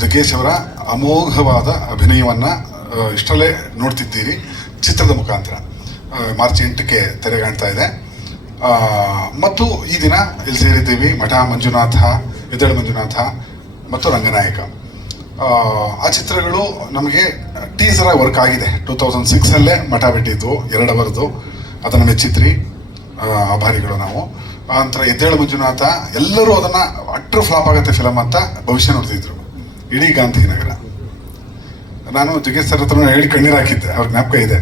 ಜಗ್ಗೇಶ್ ಅವರ ಅಮೋಘವಾದ ಅಭಿನಯವನ್ನು ಇಷ್ಟರಲ್ಲೇ ನೋಡ್ತಿದ್ದೀರಿ ಚಿತ್ರದ ಮುಖಾಂತರ. ಮಾರ್ಚ್ 8ಕ್ಕೆ ತೆರೆ ಕಾಣ್ತಾ ಇದೆ. ಮತ್ತು ಈ ದಿನ ಇಲ್ಲಿ ಸೇರಿದ್ದೀವಿ ಮಠ ಮಂಜುನಾಥ, ಎದ್ದೇಳು ಮಂಜುನಾಥ ಮತ್ತು ರಂಗನಾಯಕ. ಆ ಚಿತ್ರಗಳು ನಮಗೆ ಟೀಸರಾಗಿ ವರ್ಕ್ ಆಗಿದೆ. 2006 ಮಠ ಬಿಟ್ಟಿದ್ದು 2 ಅವರ್ದು, ಅದನ್ನು ಮೆಚ್ಚಿದ್ರಿ, ಆಭಾರಿಗಳು ನಾವು. ನಂತರ ಎದ್ದೇಳು ಮಂಜುನಾಥ ಎಲ್ಲರೂ ಅದನ್ನು ಅಟ್ರ್ ಫ್ಲಾಪ್ ಆಗುತ್ತೆ ಫಿಲಮ್ ಅಂತ ಭವಿಷ್ಯ ನೋಡ್ತಿದ್ರು ಇಡೀ ಗಾಂಧಿನಗರ. ನಾನು ಜಗ್ಗೇಶ್ ಸರ್ ಹತ್ರ ಹೇಳಿ ಕಣ್ಣೀರು ಹಾಕಿದ್ದೆ, ಅವ್ರಿಗೆ ಜ್ಞಾಪಕ ಇದೆ.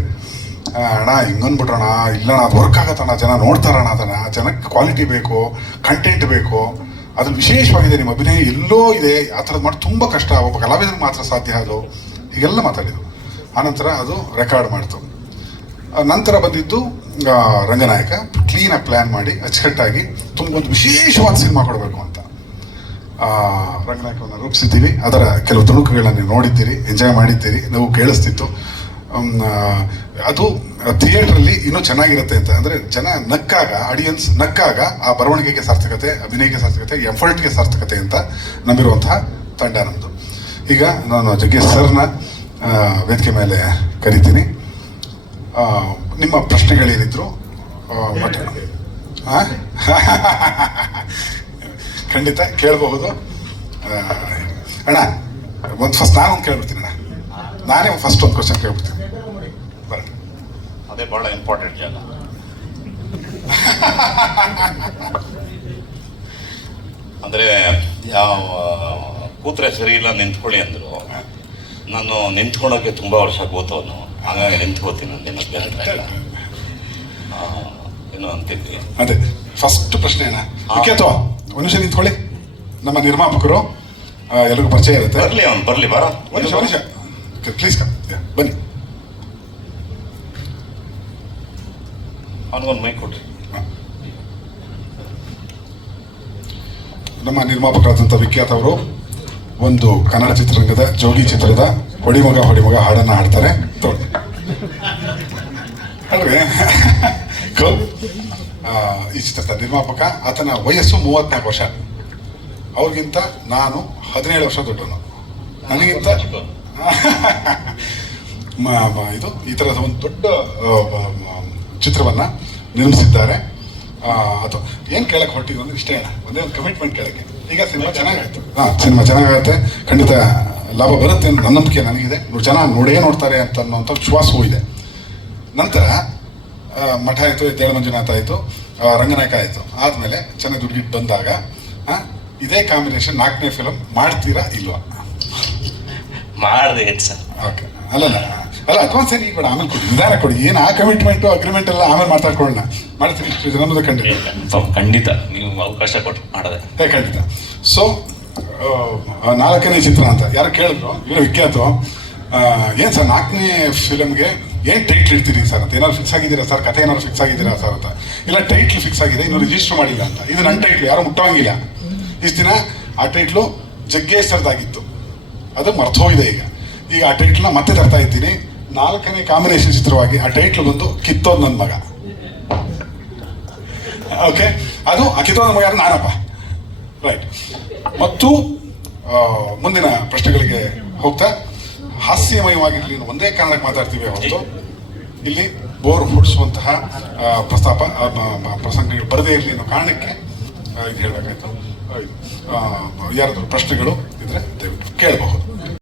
ಅಣ್ಣ ಹಿಂಗನ್ಬಿಟ್ರಣ, ಇಲ್ಲ ಅದು ವರ್ಕ್ ಆಗತ್ತಣ್ಣ, ಜನ ನೋಡ್ತಾರಣ, ಅದನ್ನು ಜನಕ್ಕೆ ಕ್ವಾಲಿಟಿ ಬೇಕು, ಕಂಟೆಂಟ್ ಬೇಕು, ಅದು ವಿಶೇಷವಾಗಿದೆ, ನಿಮ್ಮ ಅಭಿನಯ ಎಲ್ಲೋ ಇದೆ, ಆ ಥರದ್ದು ಮಾಡಿ ತುಂಬ ಕಷ್ಟ, ಒಬ್ಬ ಕಲಾವಿದನಿಗೆ ಮಾತ್ರ ಸಾಧ್ಯ ಅದು, ಹೀಗೆಲ್ಲ ಮಾತಾಡಿದ್ರು. ಆನಂತರ ಅದು ರೆಕಾರ್ಡ್ ಮಾಡ್ತು. ನಂತರ ಬಂದಿದ್ದು ರಂಗನಾಯಕ. ಕ್ಲೀನಾಗಿ ಪ್ಲ್ಯಾನ್ ಮಾಡಿ ಅಚ್ಚುಕಟ್ಟಾಗಿ ಒಂದು ವಿಶೇಷವಾದ ಸಿನಿಮಾ ಕೊಡಬೇಕು ಅಂತ ರಂಗನಾಯಕವನ್ನು ರೂಪಿಸಿದ್ದೀವಿ. ಅದರ ಕೆಲವು ತುಣುಕುಗಳನ್ನು ನೋಡಿದ್ದೀರಿ, ಎಂಜಾಯ್ ಮಾಡಿದ್ದೀರಿ, ನಾವು ಕೇಳಿಸ್ತಿತ್ತು. ಅದು ಥಿಯೇಟ್ರಲ್ಲಿ ಇನ್ನೂ ಚೆನ್ನಾಗಿರುತ್ತೆ ಅಂತ. ಅಂದರೆ ಜನ ನಕ್ಕಾಗ, ಆಡಿಯನ್ಸ್ ನಕ್ಕಾಗ ಆ ಬರವಣಿಗೆಗೆ ಸಾರ್ಥಕತೆ, ಅಭಿನಯಕ್ಕೆ ಸಾರ್ಥಕತೆ, ಎಫರ್ಟ್ಗೆ ಸಾರ್ಥಕತೆ ಅಂತ ನಂಬಿರುವಂತಹ ತಂಡ ನಮ್ಮದು. ಈಗ ನಾನು ಜಗ್ಗೇಶ್ ಸರ್ನ ವೇದಿಕೆ ಮೇಲೆ ಕರಿತೀನಿ. ನಿಮ್ಮ ಪ್ರಶ್ನೆಗಳೇನಿದ್ರು ಮಠ ಖಂಡಿತ ಕೇಳಬಹುದು. ಅಣ್ಣ ಫಸ್ಟ್ ನಾನೊಂದು ಕೇಳ್ಬಿಡ್ತೀನಿ ಅಣ್ಣ, ನಾನೇ ಫಸ್ಟ್ ಒಂದು ಕ್ವಶನ್ ಕೇಳ್ಬಿಡ್ತೀನಿ. ಅದೇ ಬಹಳ ಇಂಪಾರ್ಟೆಂಟ್ ಜಾಗ. ಅಂದರೆ ಯಾವ ಕೂತ್ರೆ ಸರಿ ಇಲ್ಲ ನಿಂತ್ಕೊಳ್ಳಿ ಅಂದರು. ನಾನು ನಿಂತ್ಕೊಳ್ಳೋಕೆ ತುಂಬ ವರ್ಷ ಕೂತವನು, ಹಾಗಾಗಿ ನಿಂತ್ಕೋತೀನಿ ಅಂತ ಏನು ಅಂತಿದ್ವಿ. ಅದೇ ಫಸ್ಟ್ ಪ್ರಶ್ನೆ ಅಣ್ಣ. ಅಥವಾ ಒಂದು ನಿಮಿಷ ನಿಂತ್ಕೊಳ್ಳಿ, ನಮ್ಮ ನಿರ್ಮಾಪಕರು ಎಲ್ರಿಗೂ ಪರಿಚಯ ಇರುತ್ತೆ. ಬರಲಿ ಅವ್ನು ಬರಲಿ, ಬರ ಒಂದು ನಿಮಿಷ ಪ್ಲೀಸ್ ಬನ್ನಿ. ಅವನಿಗೊಂದು ಮೈಕ್ ಕೊಡ್ರಿ. ನಮ್ಮ ನಿರ್ಮಾಪಕರಾದಂಥ ವಿಖ್ಯಾತ್ ಅವರು ಒಂದು ಕನ್ನಡ ಚಿತ್ರರಂಗದ ಜೋಗಿ ಚಿತ್ರದ ಹೊಡಿಮಗ ಹೊಡಿಮಗ ಹಾಡನ್ನು ಹಾಡ್ತಾರೆ. ಅಲ್ವೇ ಈ ಚಿತ್ರದ ನಿರ್ಮಾಪಕ. ಆತನ ವಯಸ್ಸು 34 ವರ್ಷ. ಅವ್ರಿಗಿಂತ ನಾನು 17 ವರ್ಷ ದೊಡ್ಡವನು. ನನಗಿಂತ ಇದು ಈ ಥರದ ಒಂದು ದೊಡ್ಡ ಚಿತ್ರವನ್ನು ನಿರ್ಮಿಸಿದ್ದಾರೆ. ಅಥವಾ ಏನು ಕೇಳಕ್ಕೆ ಹೊರಟಿದ್ರು ಅಂದ್ರೆ ಇಷ್ಟೇ ಅಣ್ಣ, ಒಂದೇ ಒಂದು ಕಮಿಟ್ಮೆಂಟ್ ಕೇಳಕ್ಕೆ. ಈಗ ಸಿನಿಮಾ ಚೆನ್ನಾಗಾಯ್ತು, ಸಿನಿಮಾ ಚೆನ್ನಾಗಾಗುತ್ತೆ, ಖಂಡಿತ ಲಾಭ ಬರುತ್ತೆ ಅಂತ ನನ್ನ ನಂಬಿಕೆ ನನಗಿದೆ. ಜನ ನೋಡ್ತಾರೆ ಅಂತ ಅನ್ನೋಂಥ ವಿಶ್ವಾಸವೂ ಇದೆ. ನಂತರ ಮಠ ಆಯಿತು, ಎದ್ದೇಳು ಮಂಜುನಾಥ ಆಯಿತು, ರಂಗನಾಯಕ ಆಯಿತು. ಆದಮೇಲೆ ಚೆನ್ನಾಗಿ ದುಡ್ಡಿಟ್ಟು ಬಂದಾಗ ಇದೇ ಕಾಂಬಿನೇಷನ್ 4ನೇ ಫಿಲಮ್ ಮಾಡ್ತೀರಾ ಇಲ್ವಾ? ಮಾಡಿದೆ ಸರ್. ಓಕೆ, ಅಲ್ಲ ಅಡ್ವಾನ್ಸ್ ಏನು ಈಗ ಬೇಡ, ಆಮೇಲೆ ಕೊಡಿ, ನಿಧಾನ ಕೊಡಿ. ಏನು ಆ ಕಮಿಟ್ಮೆಂಟು ಅಗ್ರಿಮೆಂಟ್ ಎಲ್ಲ ಆಮೇಲೆ ಮಾತಾಡ್ಕೊಳ್ಳೋಣ. ಮಾಡ್ತೀರಿ ನಮ್ಮದು ಖಂಡಿತ ನೀವು ಅವಕಾಶ ಕೊಟ್ಟು ಮಾಡಿದೆ. ಖಂಡಿತ. ಸೊ 4ನೇ ಚಿತ್ರ ಅಂತ ಯಾರು ಕೇಳಿದ್ರು, ಇವರು ವಿಖ್ಯಾತು. ಏನು ಸರ್ 4ನೇ ಫಿಲಮ್ಗೆ ಏನು ಟೈಟ್ಲ್ ಇಡ್ತೀರಿ ಸರ್ ಅಂತ, ಏನಾದ್ರು ಫಿಕ್ಸ್ ಆಗಿದ್ದೀರಾ ಸರ್, ಕಥೆ ಏನಾದ್ರು ಫಿಕ್ಸ್ ಆಗಿದ್ದೀರಾ ಸರ್ ಅಂತ. ಇಲ್ಲ ಟೈಟ್ಲ್ ಫಿಕ್ಸ್ ಆಗಿದೆ, ಇನ್ನೂ ರಿಜಿಸ್ಟರ್ ಮಾಡಿಲ್ಲ ಅಂತ. ಇದು ನನ್ನ ಟೈಟ್ಲು, ಯಾರು ಮುಟ್ಟೋಂಗಿಲ್ಲ. ಇಷ್ಟು ದಿನ ಆ ಟೈಟ್ಲು ಜಗ್ಗೇಶ್ ಸರ್ದಾಗಿತ್ತು, ಅದು ಮರ್ತೋಗಿದೆ. ಈಗ ಆ ಟೈಟ್ಲನ್ನ ಮತ್ತೆ ತರ್ತಾ ಇದ್ದೀನಿ. 4ನೇ ಕಾಂಬಿನೇಷನ್ ಚಿತ್ರವಾಗಿ ಆ ಟೈಟ್ಲ್ ಬಂದು ಕಿತ್ತೋದು ನನ್ನ ಮಗ. ಓಕೆ, ಅದು ಆ ಕಿತ್ತೋದು ನನ್ನ ಮಗ ನಾನಪ್ಪ. ರೈಟ್. ಮತ್ತು ಮುಂದಿನ ಪ್ರಶ್ನೆಗಳಿಗೆ ಹೋಗ್ತಾ, ಹಾಸ್ಯಮಯವಾಗಿರಲಿ ಒಂದೇ ಕಾರಣಕ್ಕೆ ಮಾತಾಡ್ತೀವಿ ಹೊರತು ಇಲ್ಲಿ ಬೋರ್ ಹುಟ್ಟಿಸುವಂತಹ ಪ್ರಸಂಗಗಳು ಬರದೇ ಇರಲಿ ಅನ್ನೋ ಕಾರಣಕ್ಕೆ ಇದು ಹೇಳಬೇಕಾಯ್ತು. ಯಾರಾದರೂ ಪ್ರಶ್ನೆಗಳು ಇದ್ರೆ ದಯವಿಟ್ಟು ಕೇಳಬಹುದು.